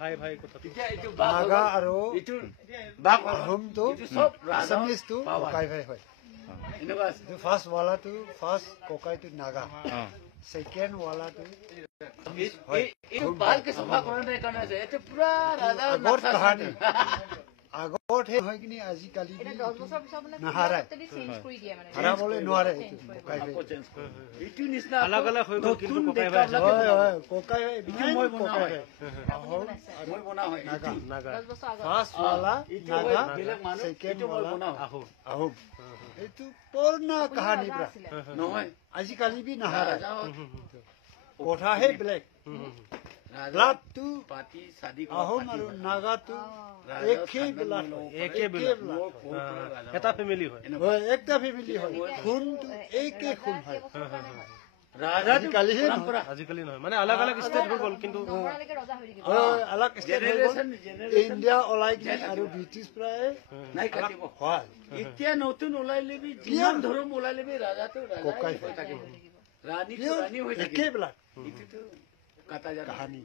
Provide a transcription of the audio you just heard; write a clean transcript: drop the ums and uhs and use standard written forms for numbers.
ভাই ভাই কথাটো নাগা আৰু আহোমটো আছামিজটো ককাই ভাই হয়। ফাৰ্ষ্ট ৱালাটো ফাৰ্ষ্ট ককাইটো নাগা, ছেকেণ্ড ৱালাটো আগত কাহানি আগত সেই হয় কিনি আজিকালি নাহাৰাই হাৰাবলৈ নোৱাৰে। আলাগ আলাগ হৈ গ'ল কিন্তু ককাই ভাই ককাই ভাই আহোম আৰু নাগা। নাগা ফাৰ্ষ্ট ৱালা নাগা, ছেকেণ্ড ৱালা আহোম। এইটো পুৰণা কাহানি পৰা নহয়, আজিকালি বি নাহাৰাই। কথাহে বেলেগ। ব্লাডটো আহোম আৰু নাগাটো একে ব্লাড, একে এটা ফেমিলি হয়। একটা ফেমিলি হয়, খুনটো একে খুন হয়। আজিকালি নহয়, মানে আলাগ আলাগ ষ্টেট হৈ গ'ল কিন্তু আলাগ ষ্টেট হৈ গ'ল। ইণ্ডিয়া ওলাই কিনে আৰু ব্ৰিটিছ প্ৰায় হয়। এতিয়া নতুন ওলাই লবি, যিমান ধৰম ওলাই লবি, ৰাজাটো ককাই ৰাণী হৈ থাকে। একে ব্লাড কাটা যায় কাহানি।